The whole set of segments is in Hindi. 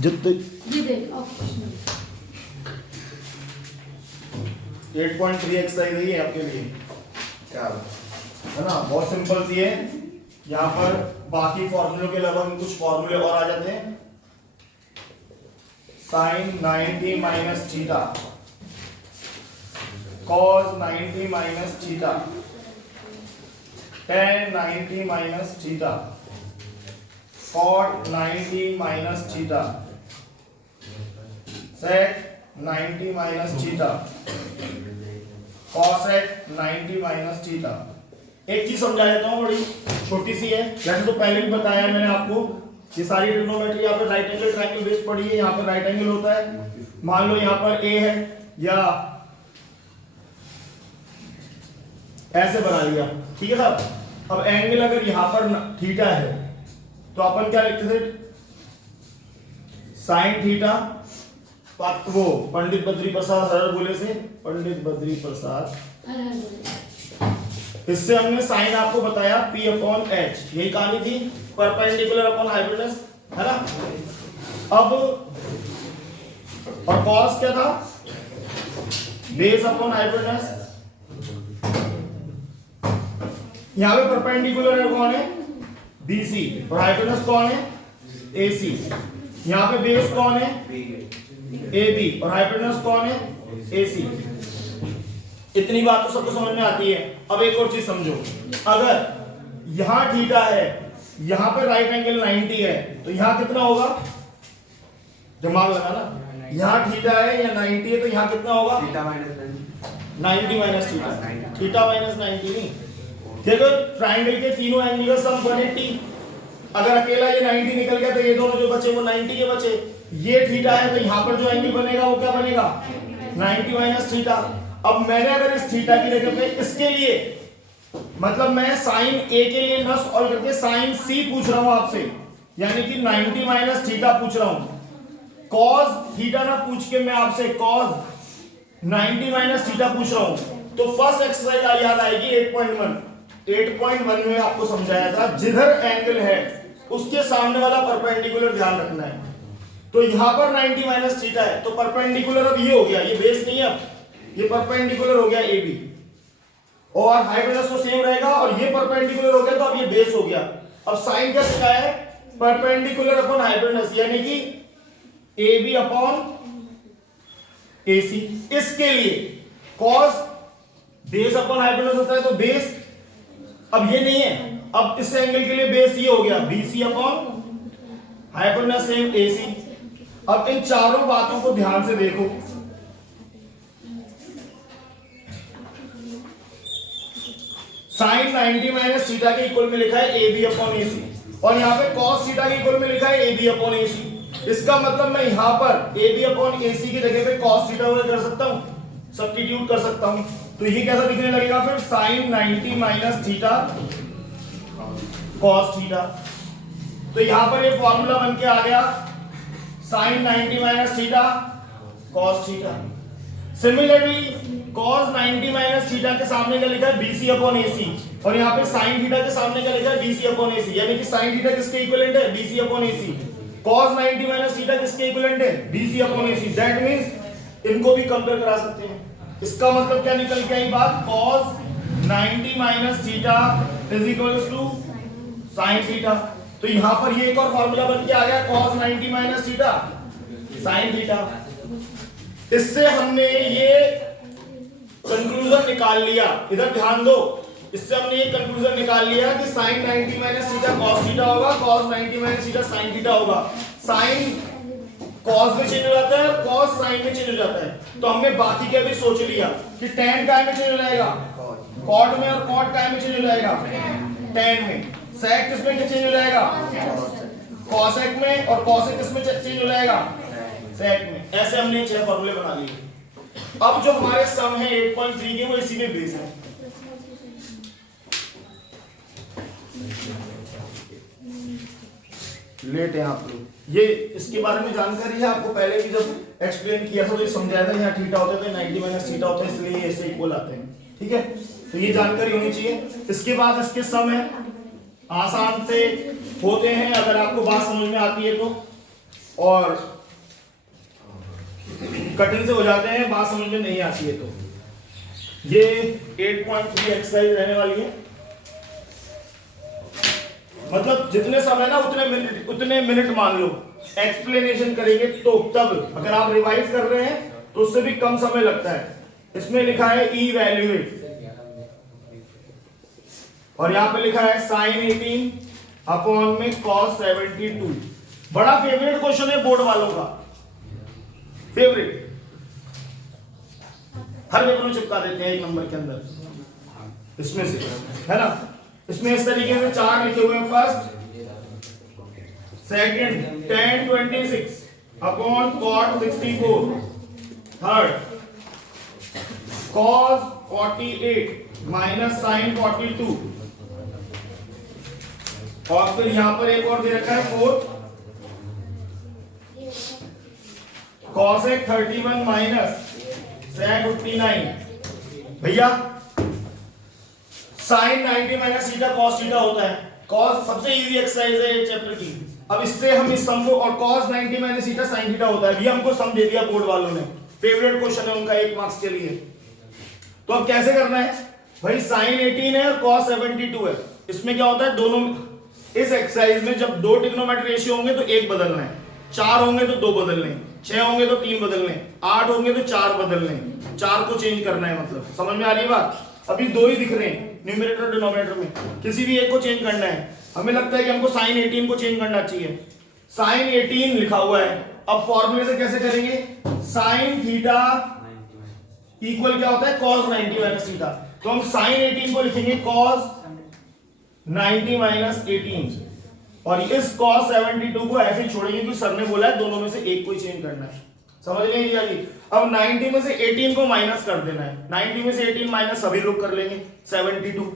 जितने ये देख ऑप्शन 8.3 एक्सरसाइज है ये आपके लिए, क्या है ना। बहुत सिंपल सी है। यहाँ पर बाकी फॉर्मूलों के अलावा भी कुछ फॉर्मूले और आ जाते हैं। Sine 90 minus theta, cos 90 minus theta, tan 90 minus theta, cot 90 minus theta, sec 90 minus theta, cosec 90 minus theta. एक चीज समझा देता हूं, बड़ी छोटी सी है, वैसे तो पहले भी बताया है मैंने आपको। ये सारी ट्रिग्नोमेट्री यहाँ पे राइट एंगल ट्रायंगल बेस पड़ी है। यहाँ पर राइट एंगल होता है, मान लो यहाँ पर ए है या ऐसे बना लिया, ठीक है साहब। अब एंगल अगर यहाँ पर थीटा है तो अपन क्या लिखते थे, साइन थीटा। वो पंडित बद्री प्रसाद हरर बोले से, पंडित बद्री प्रसाद, इससे हमने साइन आपको बताया P अपॉन H, यही कहानी थी, परपेंडिकुलर अपॉन हाइपोटेनस, है ना। अब और कॉस क्या था, बेस अपॉन हाइपोटेनस। यहां पे परपेंडिकुलर कौन है, BC, और हाइपोटेनस कौन है, AC। यहां पे बेस कौन है, AB, और हाइपोटेनस कौन है, AC। इतनी बात तो सबको समझ में आती है। अब एक और चीज समझो, अगर यहां थीटा है, यहां पे राइट एंगल 90 है, तो यहां कितना होगा, दिमाग लगाना। यहां थीटा है या 90 है, तो यहां कितना होगा, theta minus 90 minus theta, theta minus 90 नहीं। देखो ट्राइंगल के तीनों एंगल का सम 180, अगर अकेला ये 90 निकल गया तो ये दोनों जो बचे वो 90 के बचे। ये थीटा है तो यहां पर जो एंगल बनेगा वो क्या बनेगा, 90 माइनस थीटा। अब मैंने अगर इस थीटा की जगह पे इसके लिए, मतलब मैं साइन ए के लिए न सॉल्व करके साइन सी पूछ रहा हूं आपसे, यानी कि 90 माइनस थीटा पूछ रहा हूं। कॉस थीटा ना पूछ के मैं आपसे कॉस 90 माइनस थीटा पूछ रहा हूं, तो फर्स्ट एक्सरसाइज याद आएगी 8.1 में आपको समझाया था, जिधर एंगल है उसके सामने वाला परपेंडिकुलर ध्यान रखना है। तो यहां पर 90 माइनस थीटा है, तो परपेंडिकुलर अब ये हो गया, ये बेस नहीं है, अब ये परपेंडिकुलर हो गया AB, और हाइपोटेनस तो सेम रहेगा, और ये परपेंडिकुलर हो गया तो अब ये बेस हो गया। अब साइन क्या सिखाया है, परपेंडिकुलर अपॉन हाइपोटेनस, यानी कि AB अपॉन AC। इसके लिए कॉस बेस अपॉन हाइपोटेनस होता है, तो बेस, अब ये नहीं है, अब इस एंगल के लिए बेस ये हो गया BC upon hypotenuse same AC। अब इन चारों बातों को ध्यान से देखो, साइन 90 माइनस थीटा के इक्वल में लिखा है AB अपॉन AC, और यहाँ पे कॉस थीटा के इक्वल में लिखा है AB अपॉन AC। इसका मतलब मैं यहाँ पर AB अपॉन AC की जगह पे कॉस थीटा कर सकता हूँ, सब्स्टिट्यूट कर सकता हूँ। तो ये कैसा दिखने लगेगा फिर, sine 90 minus theta cos theta. तो यहाँ पर ये फॉर्मूला बन के आ गया, sine 90 minus theta cos theta. Similarly cos 90 minus theta के सामने क्या लिखा है, BC अपॉन AC, और यहाँ पे sin थीटा के सामने क्या लिखा है, BC अपॉन AC, यानी कि sin थीटा किसके इक्विवेलेंट है, BC upon AC। cos 90 minus theta किसके इक्विवेलेंट है, BC upon AC। That means इनको भी कंपेयर करा सकते हैं। इसका मतलब क्या निकल के आई बात, cos 90 minus theta is equal to sin theta. तो यहाँ पर ये एक और फॉर्मूला बन के आ गया, cos 90 minus theta sin theta. इससे हमने ये कंक्लूजन निकाल लिया, इधर ध्यान दो, इससे हमने ये कंक्लूजन निकाल लिया कि sin 90 minus theta cos theta होगा, cos 90 minus theta sin theta होगा। sin cos में चेंज हो जाता है, cos sin में चेंज हो जाता है। तो हमने बाकी के भी सोच लिया कि tan काय में चेंज हो जाएगा, cot में, और cot काय में चेंज हो जाएगा, tan में। sec किसमें चेंज हो जाएगा, cosec में, और cosec किसमें चेंज हो जाएगा, sec में। ऐसे हमने 6 फॉर्मूले बना लिए। अब जो हमारे सम है 8.3 के, वो इसी में बेस है। लेट है आप लोग, ये इसके बारे में जानकारी है आपको, पहले भी जब एक्सप्लेन किया था तो ये समझाया था, यहाँ थीटा होता है तो 90 माइनस थीटा होता है, इसलिए ऐसे इक्वल आते हैं, ठीक है। तो ये जानकारी होनी चाहिए। इसके बाद इसके सम है, आसान से होते हैं अगर आपको बात समझ में आती है तो। और कठिन से हो जाते हैं, बात समझ में नहीं आती है। तो ये 8.3 एक्सरसाइज रहने वाली है। मतलब जितने समय ना उतने मिनट मान लो एक्सप्लेनेशन करेंगे, तो तब अगर आप रिवाइज कर रहे हैं तो उससे भी कम समय लगता है। इसमें लिखा है इवैल्यूएट और यहां पे लिखा है sin 18 अपॉन में cos 72। बड़ा फेवरेट क्वेश्चन है बोर्ड वालों का, फेवरेट, हर पेपर में चिपका देते हैं 1 नंबर के अंदर इसमें से, है ना। इसमें इस तरीके से 4 लिखे हुए हैं। First, second tan 26 upon cot 64, third cos 48 minus sin 42, और फिर यहां पर एक और दे रखा है फोर्थ, cosec 31 माइनस sec 59। भैया sin 90 minus theta cos theta होता है। cos सबसे इजी एक्सरसाइज है ये चैप्टर की। अब इससे हम इस सम को, और cos 90 minus theta sin theta होता है, भी हमको सम दे दिया बोर्ड वालों ने, फेवरेट क्वेश्चन है उनका 1 मार्क्स के लिए। तो अब कैसे करना है भाई, sin 18 है और cos 72 है। इसमें क्या होता है, दोनों इस एक्सरसाइज में जब 2 ट्रिग्नोमेट्री रेशियो होंगे तो 1 बदलना है, 4 होंगे तो 2 बदलने, 6 होंगे तो 3 बदलने, 8 होंगे तो 4 बदलने, 4 को चेंज करना है। मतलब समझ में आ रही है बात। अभी 2 ही दिख रहे हैं न्यूमरेटर और डिनोमिनेटर में, किसी भी एक को चेंज करना है। हमें लगता है कि हमको sin 18 को चेंज करना चाहिए। sin 18 लिखा हुआ है, अब फॉर्मूले से कैसे करेंगे, sin थीटा इक्वल क्या होता है, cos 90 माइनस थीटा। तो हम sin 18 को लिखेंगे cos 90 माइनस 18, और इस cos 72 को ऐसे छोड़ेंगे क्योंकि सर ने बोला है दोनों में से एक को ही चेंज करना है। समझ में नहीं आई। अब 90 में से 18 को माइनस कर देना है, 90 में से 18 माइनस सभी लोग कर लेंगे 72,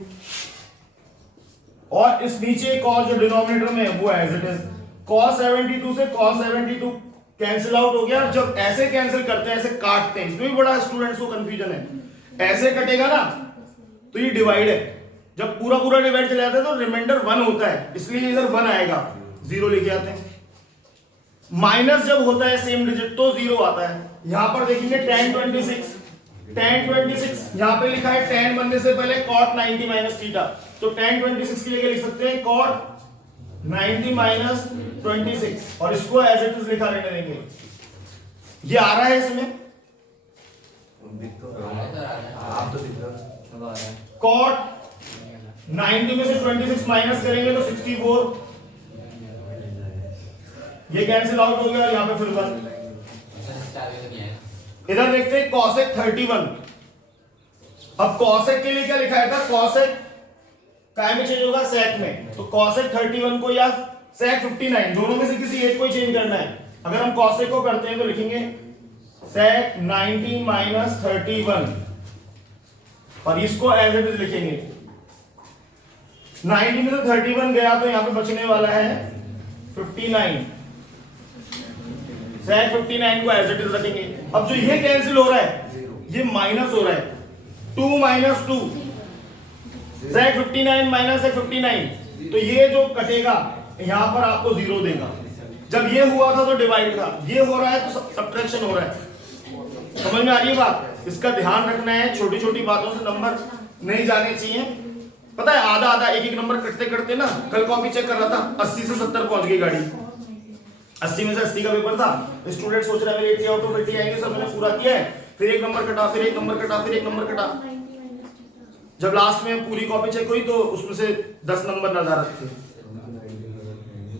और इस नीचे cos जो डिनोमिनेटर में है वो एज इट इज, cos 72 से cos 72 कैंसिल आउट हो गया। जब ऐसे कैंसिल करते हैं, ऐसे काटते हैं, इसमें भी बड़ा स्टूडेंट्स को कंफ्यूजन है। ऐसे कटेगा ना तो ये डिवाइड है, जब पूरा पूरा डिवाइड चला जाता है तो रिमाइंडर 1 होता है, इसलिए इधर 1 आएगा, 0 लिखे आते हैं। माइनस जब होता है सेम डिजिट तो 0 आता है। यहां पर देखेंगे tan 26 यहां पे लिखा है tan बनने से पहले cot 90 माइनस थीटा, तो tan 26 के लिए लिख सकते हैं cot 90 माइनस 26, और इसको एज इट इज लिखा रहने देंगे। ये आ रहा है इसमें cot 90 में से 26 माइनस करेंगे तो 64, ये कैंसिल आउट हो गया, यहां पे फिर 1। इधर देखते हैं cosec 31। अब cosec के लिए क्या लिखा था, cosec काय में चेंज होगा, sec में, तो cosec 31 को या sec 59 दोनों में से किसी एक को ही चेंज करना है। अगर हम cosec को करते हैं तो लिखेंगे sec 90 माइनस 31, और इसको एज इट इज लिखेंगे। 90 में से 31 गया तो यहां पे बचने वाला है 59, sec 59 को एज इट इज रखेंगे। अब जो ये कैंसिल हो रहा है, ये माइनस हो रहा है, 2 माइनस 2, sec 59 माइनस sec 59, तो ये जो कटेगा यहां पर आपको 0 देगा। जब ये हुआ था तो डिवाइड था, ये हो रहा है तो सब्ट्रैक्शन हो रहा है। समझ में आ रही है बात, इसका ध्यान रखना है, छोटी छोटी बातों से नंबर नहीं जाने चाहिए। पता है आधा आधा एक एक नंबर कटते कटते ना, कल कॉपी चेक कर रहा था 80 से 70 पहुंच गई गाड़ी। 80 में से 80 का पेपर था, स्टूडेंट सोच रहा है मेरे 80 आउट ऑफ 80 आएंगे, सब मैंने पूरा किया है, फिर एक नंबर कटा, फिर एक नंबर कटा, फिर एक नंबर कटा। जब लास्ट में पूरी कॉपी चेक हुई तो उसमें से 10 नंबर निर्धारित थे।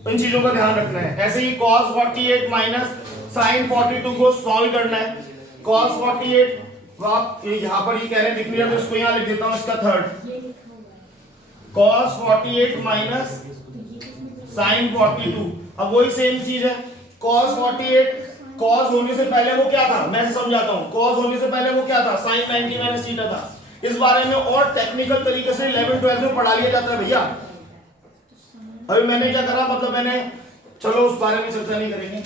इन चीजों का ध्यान रखना है। ऐसे ही cos 48 माइनस sin 42 को सॉल्व करना है। cos 48 आप यहां पर ये कह रहे हैं दिख नहीं रहा तो इसको यहां लिख देता हूं, इसका थर्ड, cos 48 माइनस sin 42। अब वही सेम चीज है, cos 48 cos होने से पहले वो क्या था, मैं समझाता हूं। cos होने से पहले वो क्या था, sin 90 माइनस थीटा था। इस बारे में और टेक्निकल तरीके से 11 12 में पढ़ा लिया जाता है भैया। अभी मैंने क्या करा, मतलब मैंने, चलो उस बारे में चर्चा नहीं करेंगे।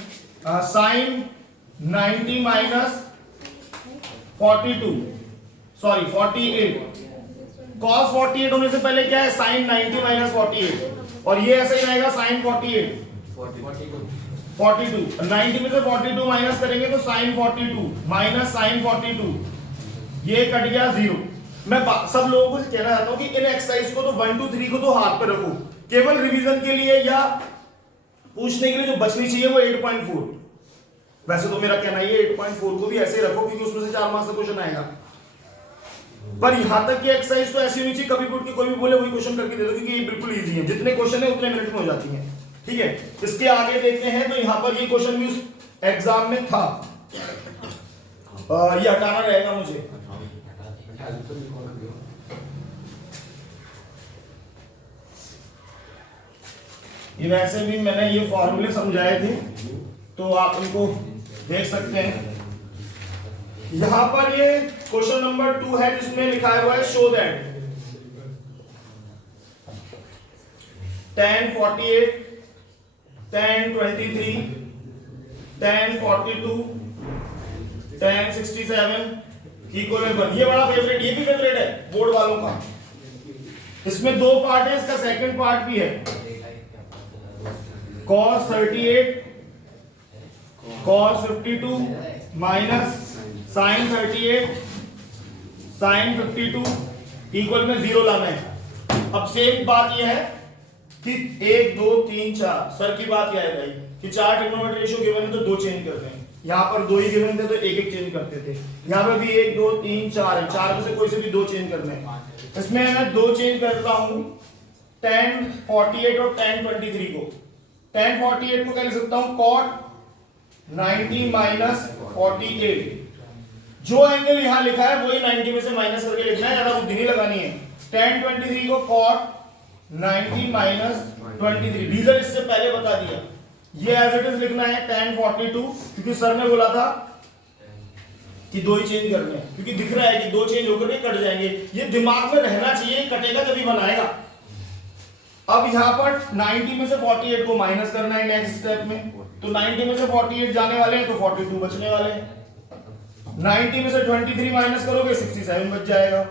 sin 90 माइनस 42 सॉरी 48, cos 48 होने से पहले क्या है, sin 90 माइनस 48, और ये ऐसे ही रहेगा sin 48 42, 90 में से 42 माइनस करेंगे तो साइन 42 माइनस साइन 42, ये कट गया 0। मैं सब लोगों को कहना चाहता हूं कि इन एक्सरसाइज को तो 1 2 3 को तो हाथ पे रखो, केवल रिवीजन के लिए या पूछने के लिए जो बचनी चाहिए वो 8.4। वैसे तो मेरा कहना है 8.4 को भी ऐसे रखो क्योंकि उसमें से 4 मार्क्स का क्वेश्चन आएगा, पर यहां तक की एक्सरसाइज तो ऐसी होनी चाहिए कभी पूछ के कोई भी बोले वही क्वेश्चन करके दे दो, क्योंकि ये बिल्कुल इजी है, जितने क्वेश्चन है उतने मिनट में हो जाती है। ठीक है, इसके आगे देखते हैं। तो यहां पर ये क्वेश्चन भी उस एग्जाम में था, ये हटाना रहेगा मुझे। ये वैसे भी मैंने ये फॉर्मूले समझाए थे तो आप इनको देख सकते हैं। यहां पर ये क्वेश्चन नंबर 2 है जिसमें लिखा हुआ है show that tan 48, tan 23, tan 42, tan 67 equal 1। ये बड़ा फेवरेट, ये भी फेवरेट है बोर्ड वालों का। इसमें दो पार्ट है, इसका सेकंड पार्ट भी है। cos 38 cos 52 minus sin 38 sin 52 equal में 0 लाना है। अब सेम बात यह है कि 1 2 3 4 सर की बात क्या है भाई कि 4 ट्रिग्नोमेट्री रेशियो गिवन है तो 2 चेंज करते हैं। यहां पर 2 ही गिवन थे तो एक एक चेंज करते थे। यहां पर भी 1 2 3 4 है, 4 में से कोई से भी 2 चेंज करने हैं। इसमें मैं 2 चेंज करता हूं, tan 48 और tan 23 को। tan 48 को क्या लिख सकता हूं, cot 90 माइनस 48। जो एंगल यहां लिखा है वही 90 में से माइनस करके लिखना है, ज्यादा बुद्धि नहीं लगानी है। tan 23 को cot 90 माइनस 23, रीजन इससे पहले बता दिया। ये एज इट इज लिखना है tan 42, क्योंकि सर ने बोला था कि 2 ही चेंज करने हैं, क्योंकि दिख रहा है कि 2 चेंज होकर के कट जाएंगे। ये दिमाग में रहना चाहिए, कटेगा तभी बनाएगा। अब यहां पर 90 में से 48 को माइनस करना है नेक्स्ट स्टेप में, तो 90 में से 48 जाने वाले हैं तो 42 बचने वाले हैं। 90 में से 23 माइनस करोगे 67 बच जाएगा।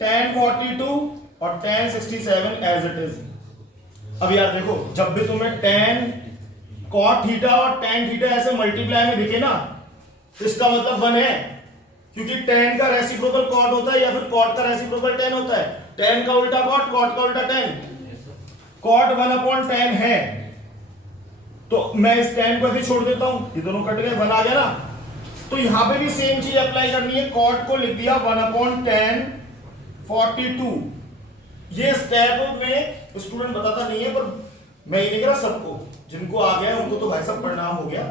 tan 42 और tan 67 एज इट इज। अब यार देखो, जब भी तुम्हें tan cot थीटा और tan थीटा ऐसे मल्टीप्लाई में दिखे ना, तो इसका मतलब 1 है, क्योंकि tan का रेसिप्रोकल cot होता है या फिर cot का रेसिप्रोकल tan होता है। tan का उल्टा cot, cot का उल्टा tan। cot 1/tan है, तो मैं इस tan को ऐसे छोड़ देता हूं, ये दोनों कट गए, 1 आ गया ना। तो यहां पे भी सेम चीज अप्लाई करनी है। cot को लिख दिया 1/tan 42। ये स्टेप में स्टूडेंट बताता नहीं है, पर मैं ये नहीं कह रहा सबको, जिनको आ गया उनको तो भाई सब परिणाम हो गया,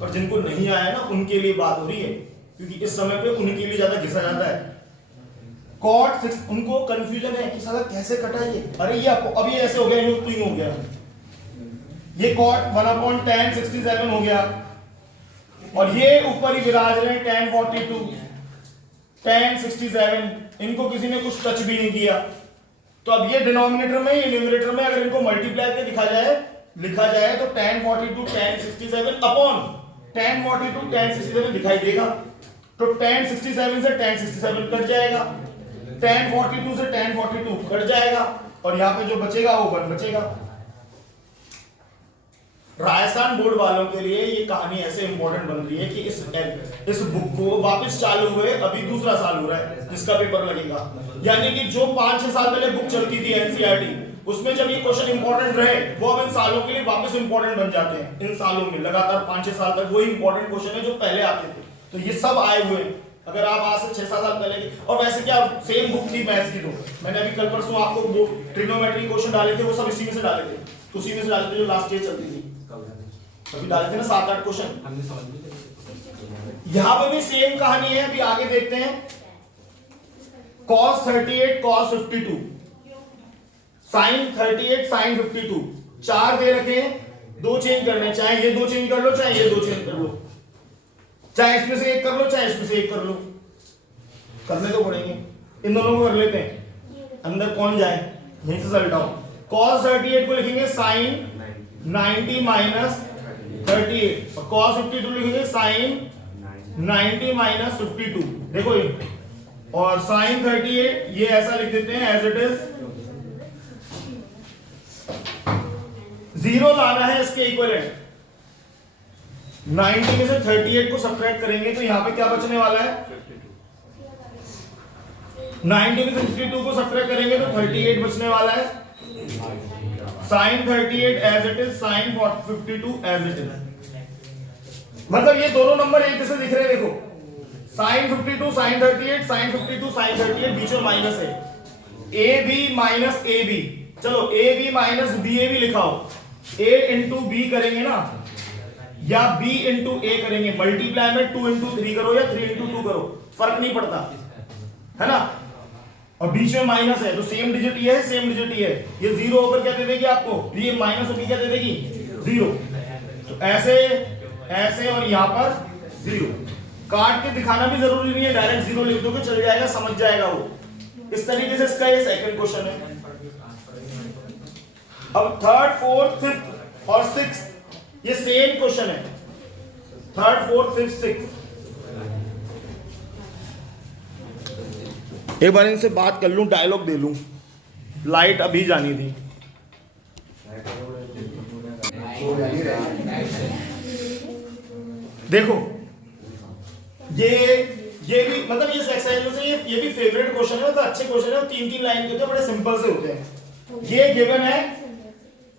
पर जिनको नहीं आया ना उनके लिए बात हो रही है, क्योंकि इस समय पे उनके लिए ज्यादा घिसा जाता है। cot 6 उनको कंफ्यूजन है कि साला कैसे कटा ये, अरे ये अब ये ऐसे हो गया, यूं तो यूं हो गया। ये cot 1/tan 67 हो गया, और ये ऊपर ही विराज रहे tan 42 tan 67, इनको किसी ने कुछ टच भी नहीं किया। तो अब ये डिनोमिनेटर में, ये न्यूमरेटर में अगर इनको मल्टीप्लाई करके लिखा जाए तो tan 42 tan 67 upon tan 42 tan 67 दिखाई देगा। तो tan 67 से tan 67 कट जाएगा, tan 42 से tan 42 कट जाएगा, और यहां पे जो बचेगा वो 1 बचेगा। राजस्थान बोर्ड वालों के लिए ये कहानी ऐसे इंपॉर्टेंट बन रही है कि इस बुक को वापस चालू हुए, अभी दूसरा साल हो रहा है जिसका पेपर लगेगा। यानी कि जो 5-6 साल पहले बुक चलती थी एनसीईआरटी, उसमें जब ये क्वेश्चन इंपॉर्टेंट रहे, वो अब इन सालों के लिए वापस इंपॉर्टेंट बन जाते हैं। इन सालों में लगातार 5-6 साल तक वही इंपॉर्टेंट क्वेश्चन है जो पहले आते थे। तो ये सब आए हुए हैं, अगर आप आज से 6-7 साल पहले की, और वैसे क्या सेम बुक थी मैथ्स की, तो मैंने अभी कल परसों आपको वो ट्रिग्नोमेट्री क्वेश्चन डाले थे, वो सब इसी में से डाले थे, उसी में से डाले थे जो लास्ट ईयर चलती थी, अभी डाले थे ना 7-8 क्वेश्चन। यहां पे भी सेम कहानी है, अभी आगे देखते हैं। cos 38 cos 52, sin 38 sin 52, 4 दे रखे हैं, 2 चेंज करने, चाहे ये 2 चेंज कर लो, चाहे ये 2 चेंज कर लो, चाहे इसमें से एक कर लो, चाहे इसमें से एक कर लो, करने तो पड़ेंगे। इन दोनों को कर लेते हैं, अंदर कौन जाए, यहीं से सलट आओ। cos 38 को लिखेंगे sin 90 माइनस 38, और cos 52 लिखेंगे sin 90 माइनस 52। देखो ये, और sin 38 ये ऐसा लिख देते हैं एज इट इज। 0 लाना है इसके इक्विवेलेंट, 90 में से 38 को सब्ट्रैक्ट करेंगे तो यहाँ पे क्या बचने वाला है? 90 में से 52 को सब्ट्रैक्ट करेंगे तो 38 बचने वाला है। Sine 38 as it is, sine 52 as it is. मतलब ये दोनों नंबर एक जैसे दिख रहे हैं, देखो साइन 52 साइन 38 साइन 52 साइन 38, बीच में माइनस है, a b minus a b. चलो a b minus b a b लिखाओ, ए इंटू बी करेंगे ना या b इंटू ए करेंगे, मल्टीप्लाई में 2 इंटू 3 करो या 3 इंटू 2 करो, फर्क नहीं पड़ता है ना। और बीच में माइनस है तो सेम डिजिट ये है, सेम डिजिट ये है, ये जीरो होकर क्या दे देगी आपको, ये माइनस होकर क्या दे देगी, जीरो। तो ऐसे ऐसे और यहाँ पर जीरो काट के दिखाना भी जरूरी नहीं है, डायरेक्ट जीरो लिख दोगे चल जाएगा, समझ जाएगा वो। इस तरीके से इसका ये सेकंड क्वेश्चन है। अब थर्ड फोर्थ फिफ्थ और सिक्स्थ ये सेम क्वेश्चन है, थर्ड फोर्थ फिफ्थ सिक्स्थ। एक बार इनसे बात कर लूं, डायलॉग दे लूं, लाइट अभी जानी थी। देखो ये भी मतलब ये एक्सरसाइज में से ये भी फेवरेट क्वेश्चन है, तो अच्छे क्वेश्चन है, 3-3 लाइन के होते हैं, बड़े सिंपल से होते हैं। ये गिवन है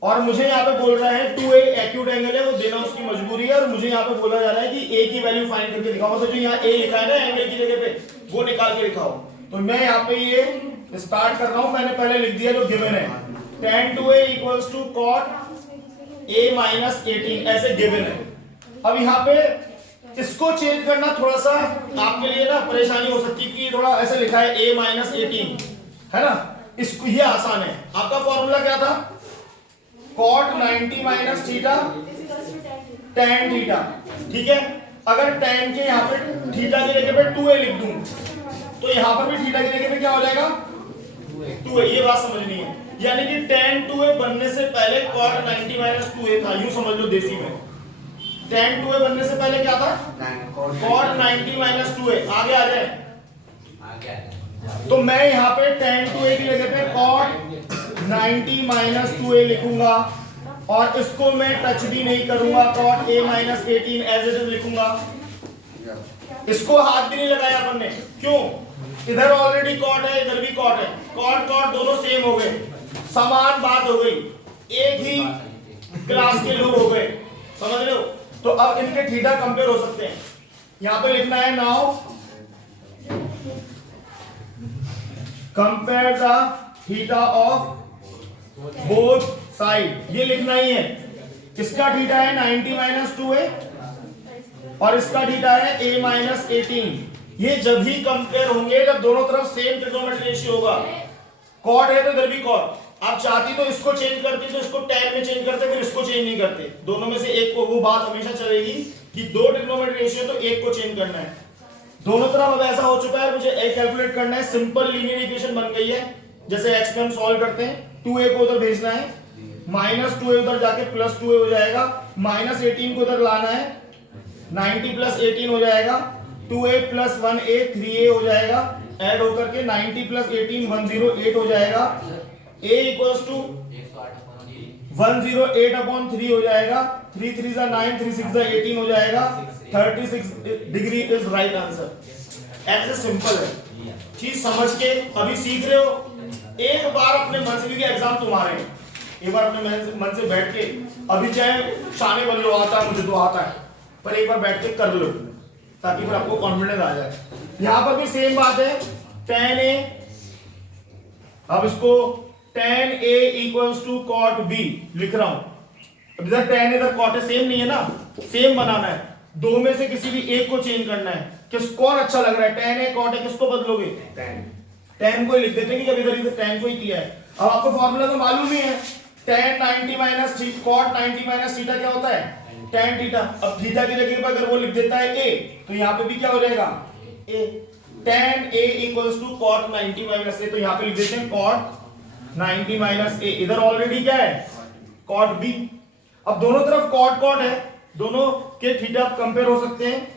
और मुझे यहाँ पे बोल रहा है 2a एक्यूट एंगल है, वो देना उसकी मजबूरी है, और मुझे यहाँ पे बोला जा रहा है कि a की वैल्यू फाइंड करके दिखाओ, मतलब जो यहाँ a लिखा है ना एंगल की जगह पे वो निकाल के दिखाओ। तो मैं यहाँ पे ये स्टार्ट कर रहा हूँ, मैंने पहले लिख दिया जो गिवन है, tan 2a equals to cot a minus 18 ऐसे गिवन है। अब यहाँ पे इसको चेंज करना थोड़ा सा आपके लिए ना परेशानी हो सकती है कि थोड़ा ऐसे लिखा है a माइनस 18 है ना, इसको ये आसान है। आपका फॉर्मूला क्या था, cot 90 minus theta tan theta, ठीक है। अगर tan के यहाँ पे थीटा की जगह पे 2a लिख दूं तो यहाँ पर भी थीटा की जगह पे क्या हो जाएगा, 2a। ये बात समझनी है, यानी कि tan 2a बनने से पहले cot 90 माइनस 2a था, यूं समझ लो देसी में। tan 2a बनने से पहले क्या था, cot 90 माइनस 2a। आगे आ जाए तो मैं यहाँ पे tan 2a की जगह पे cot 90 माइनस 2a लिखूंगा और इसको मैं टच भी नहीं करूंगा, cot a minus 18 as it is लिखूंगा। इसको हाथ भी नहीं लगाया अपन ने, क्यों, इधर ऑलरेडी cot है, इधर भी cot है, cot cot दोनों सेम हो गए, समान बात हो गई, एक ही क्लास के लोग हो गए, समझ रहे हो। तो अब इनके थीटा कंपेयर हो सकते हैं, यहां पे लिखना है now compare the theta of both side, ये लिखना ही है। इसका थीटा है 90 माइनस 2a और इसका थीटा है a माइनस 18। ये जब ही कंपेयर होंगे जब दोनों तरफ सेम ट्रिग्नोमेट्री रेशियो होगा। कॉट है तो इधर भी कॉट, आप चाहती तो इसको चेंज करती तो इसको tan में चेंज करते, फिर इसको चेंज नहीं करते, दोनों में से एक को। वो बात हमेशा चलेगी कि दो ट्रिग्नोमेट्री रेशियो तो एक को चेंज करना है। दोनों तरफ अब ऐसा हो चुका है, मुझे a कैलकुलेट करना है, सिंपल लीनियर इक्वेशन बन गई है। जैसे x पे हम सॉल्व करते हैं, 2a को उधर भेजना है, माइनस 2a उधर जाके प्लस 2a हो जाएगा, माइनस 18 को उधर लाना है, 90 प्लस 18 हो जाएगा, 2a प्लस 1a 3a हो जाएगा, ऐड होकर के 90 प्लस 18 108 हो जाएगा, a इक्वल्स टू 108 अपॉन 3 हो जाएगा, 3 3 जा 9 3 6 जा 18 हो जाएगा, 36 डिग्री इज राइट आंसर। ऐसे सिंपल है, चीज समझ के अभी सीख रहे हो। एक बार अपने मन से, क्योंकि एग्जाम तुम्हारे हैं, एक बार अपने मन से बैठ के, अभी चाहे शाने बन लो, आता है मुझे तो आता है, पर एक बार बैठ के कर लो ताकि फिर आपको कॉन्फिडेंस आ जाए। यहां पर भी सेम बात है, tan a, अब इसको tan a equals to cot b लिख रहा हूं। अब इधर tan इधर cot है, सेम नहीं है ना, सेम बनाना है, दो में से किसी भी एक को चेंज करना है। किस कौन अच्छा लग रहा है, tan है cot है, किसको बदलोगे, tan को ही लिख देते हैं कि जब इधर tan को ही किया है। अब आपको फॉर्मूला तो मालूम ही है, tan 90 minus cot 90 minus theta क्या होता है, tan थीटा। अब थीटा की जगह पर अगर वो लिख देता है a, तो यहाँ पे भी क्या हो जाएगा, a, tan a equals to cot 90 minus a, तो यहाँ पे लिख देते हैं cot 90 माइनस a। इधर ऑलरेडी क्या है, cot b। अब दोनों तरफ cot cot है, दोनों के थीटा कंपेयर हो सकते हैं।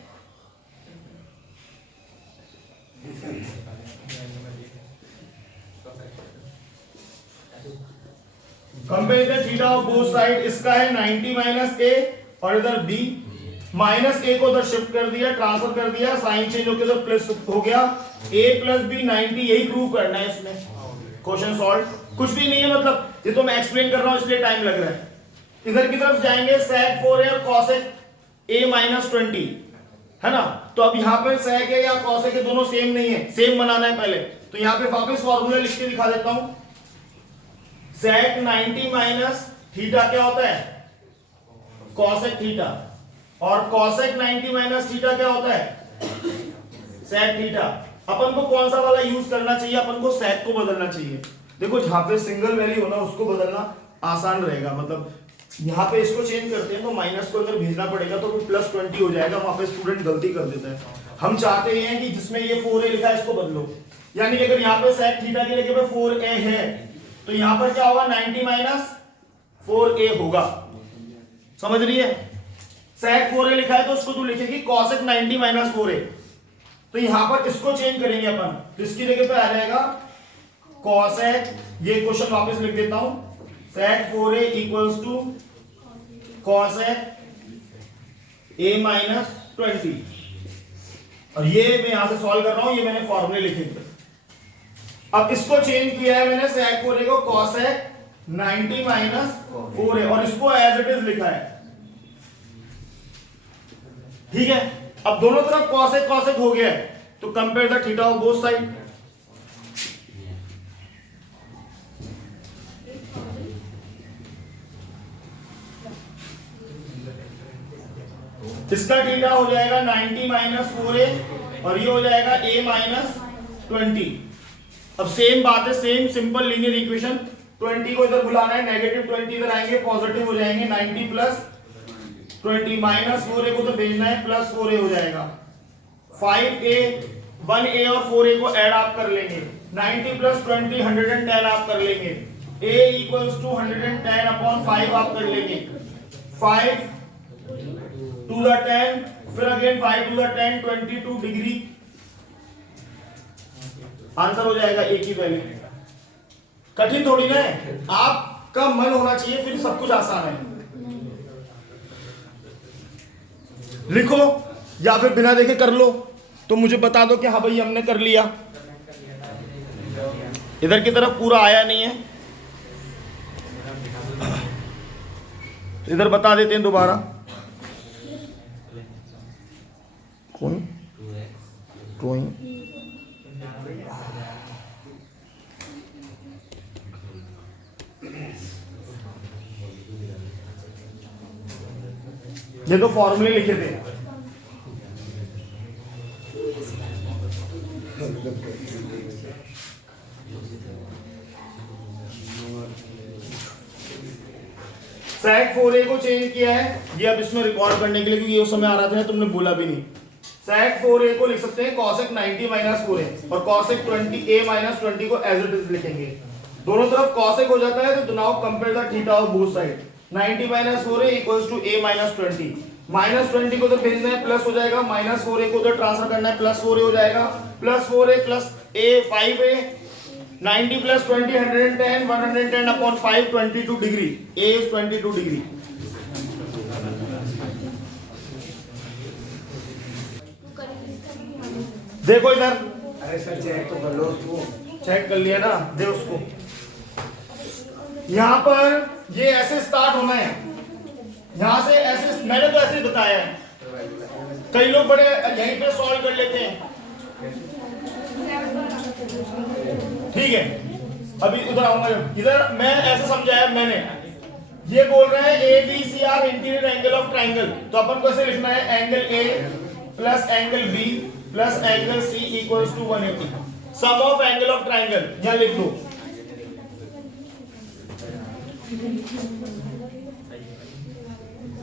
Compare the theta of both side, इसका है 90 माइनस a और इधर b, माइनस ए को उधर शिफ्ट कर दिया, ट्रांसफर कर दिया, साइन चेंज होकर उधर प्लस हो गया, a प्लस बी 90, यही प्रूव करना है इसमें। क्वेश्चन सॉल्व, कुछ भी नहीं है, मतलब ये तो मैं एक्सप्लेन कर रहा हूं इसलिए टाइम लग रहा है। इधर की तरफ जाएंगे, sec 4a और cosec a माइनस 20 है ना। तो अब यहाँ पे sec है या cosec है, दोनों सेम नहीं है, सेम बनाना है पहले। तो यहाँ पे वापस फॉर्मूला लिख के दिखा देता हूं। sec 90 माइनस थीटा क्या होता है, cosec थीटा, और cosec 90 माइनस थीटा क्या होता है, sec थीटा। अपन को कौन सा वाला यूज करना चाहिए, अपन को sec को बदलना चाहिए। देखो जहां पे सिंगल वैल्यू होना उसको बदलना आसान रहेगा, मतलब यहाँ पे इसको चेंज करते हैं तो माइनस को अगर भेजना पड़ेगा तो प्लस 20 हो जाएगा, वहां पे स्टूडेंट गलती कर देता है। हम चाहते हैं कि जिसमें ये 4a लिखा है इसको बदलो, यानी कि अगर यहाँ पे sec थीटा की जगह पे 4a है तो यहाँ पर क्या होगा, 90 माइनस 4a होगा। समझ रही है, sec 4a लिखा है तो उसको तू लिखेगी cosec 90 माइनस 4a। तो यहां पर इसको चेंज करेंगे अपन, तो इसकी जगह पे आ जाएगा cosec, ये क्वेश्चन वापस लिख देता हूं, sec 4a equals to cosec a minus 20। और ये मैं यहां से सॉल्व कर रहा हूं, ये मैंने फॉर्मूले लिखे थे। अब इसको चेंज किया है मैंने, sec 4a को cosec 90 माइनस 4a, और इसको एज इट इज लिखा है। ठीक है, अब दोनों तरफ cosec cosec हो गया है, तो compare the theta of both side. इसका थीटा हो जाएगा 90 माइनस 4a और ये हो जाएगा a माइनस 20। अब सेम बात है, सेम सिंपल लीनियर इक्वेशन। 20 को इधर बुलाना है, नेगेटिव 20 इधर आएंगे, पॉजिटिव हो जाएंगे, 90 प्लस 20 माइनस 4a को तो भेजना है, प्लस 4a हो जाएगा। 5a 1a और 4a को ऐड आप कर लेंगे, 90 प्लस 20 110 आप कर लेंगे, a इक्वल्स टू 110 अपॉन 5 आप कर लेंगे, 5 टू द 10, फिर again 5 to the 10, 22 degree. Answer हो जाएगा a की वैल्यू। कठिन थोड़ी ना है, आपका मन होना चाहिए, फिर सब कुछ आसान है। लिखो या फिर बिना देखे कर लो, तो मुझे बता दो कि हाँ भाई हमने कर लिया। इधर की तरफ पूरा आया नहीं है, इधर बता देते हैं दोबारा। कौन ड्राइंग, ये तो फॉर्मूले लिखे थे। sec 4a को चेंज किया है, ये अब इसमें रिकॉर्ड करने के लिए, क्योंकि ये उस समय आ रहा था तुमने बोला भी नहीं। sec 4a को लिख सकते हैं cosec 90 माइनस 4a, और cosec 20a माइनस 20 को एज इट इज लिखेंगे। दोनों तरफ cosec हो जाता है, तो now compare the theta of both side. 90 minus 4a equals to a minus 20, minus 20 को तो भेजना है, प्लस हो जाएगा, माइनस 4a को उधर ट्रांसफर करना है, प्लस 4a हो जाएगा, plus 4a plus a 5a, 90 plus 20 110, 110 upon 5 22 degree, a is 22 degree. देखो इधर, अरे सर चेक तो कर लो उसको। चेक कर लिया ना, दे उसको। यहां पर ये ऐसे स्टार्ट होना है, यहां से ऐसे, मैंने तो ऐसे ही बताया है, कई लोग बड़े यहीं पे सॉल्व कर लेते हैं। ठीक है, अभी उधर आऊंगा, इधर मैं ऐसे समझाया मैंने। ये बोल रहे हैं A B C are interior angle of triangle, तो अपन को ऐसे लिखना है, angle A plus angle B plus angle C equals to 180, sum of angle of triangle, यहां लिख दो।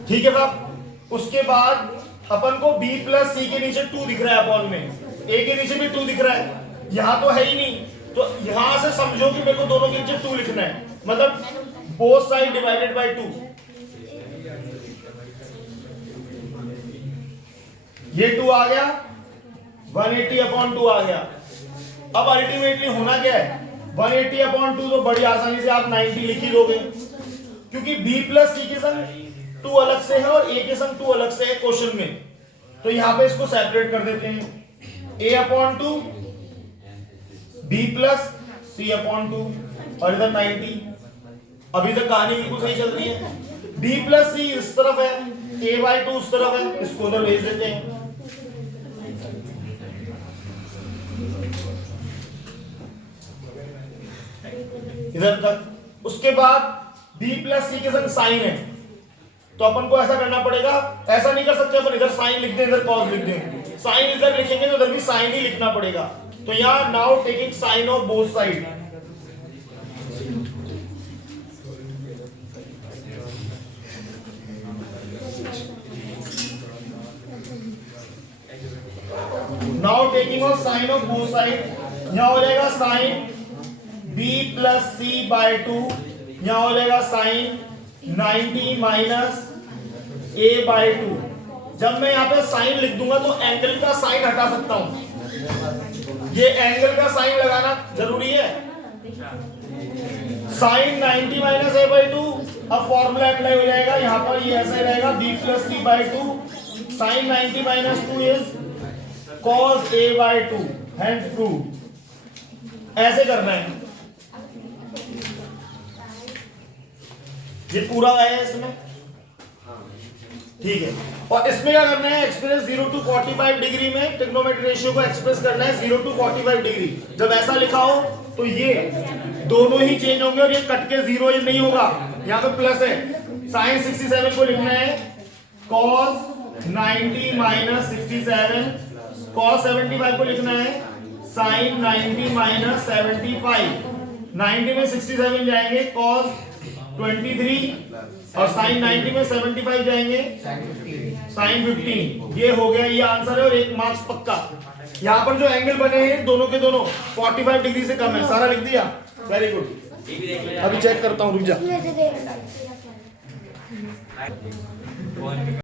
ठीक है साहब, उसके बाद अपन को b प्लस सी के नीचे 2 दिख रहा है अपॉन में, a के नीचे भी 2 दिख रहा है, यहां तो है ही नहीं, तो यहां से समझो कि मेरे को दोनों के नीचे 2 लिखना है, मतलब बोथ साइड डिवाइडेड बाय 2। ये 2 आ गया, 180 अपॉन 2 आ गया। अब अल्टीमेटली होना क्या है, 180 अपॉन 2 तो बड़ी आसानी से आप 90 लिख ही दोगे, क्योंकि b प्लस सी के संग टू अलग से है और ए के संग टू अलग से है क्वेश्चन में, तो यहां पे इसको सेपरेट कर देते हैं। a upon two b plus c upon two और इधर 90। अभी तक कहानी बिल्कुल सही चल रही है। b प्लस c इस तरफ है, a बाई टू उस तरफ है, इसको उधर भेज देते हैं। इधर तक। उसके बाद b प्लस c के संग साइन है, तो अपन को ऐसा करना पड़ेगा, ऐसा नहीं कर सकते अपन इधर साइन लिख दें इधर कॉस लिख दें। साइन इधर लिखेंगे तो इधर भी साइन ही लिखना पड़ेगा। तो यहां now taking sine of both side, now taking of sine of both side, यहां हो जाएगा sine b plus c by two, यहां हो जाएगा sine 90 minus a bye two. जब मैं यहाँ पे साइन लिख दूंगा तो एंगल का साइन हटा सकता हूं, ये एंगल का साइन लगाना जरूरी है। Sine 90 minus a bye two, अब फॉर्मूला अप्लाई हो जाएगा, यहाँ पर ये ऐसे रहेगा b plus c by two, sine 90 minus 2 is cos a bye टू, हैंस प्रूव। ऐसे करना है, ये पूरा आया है इसमें, ठीक है। और इसमें क्या करना है, एक्सप्रेस 0 to 45 डिग्री में ट्रिग्नोमेट्री रेशियो को एक्सप्रेस करना है 0 to 45 डिग्री। जब ऐसा लिखा हो तो ये दोनों ही चेंज होंगे और ये कट के 0 ये नहीं होगा, यहाँ पे प्लस है। साइन 67 को लिखना है cos 90 माइनस 67, cos 75 को लिखना है साइन 90 माइनस 75, 90 में 67 जाएंगे cos 23 और साइन 90 में 75 जाएंगे साइन 15। ये हो गया, ये आंसर है और एक मार्क्स पक्का। यहाँ पर जो एंगल बने हैं दोनों के दोनों 45 डिग्री से कम है, सारा लिख दिया, वेरी गुड। अभी चेक करता हूँ, रुक जा।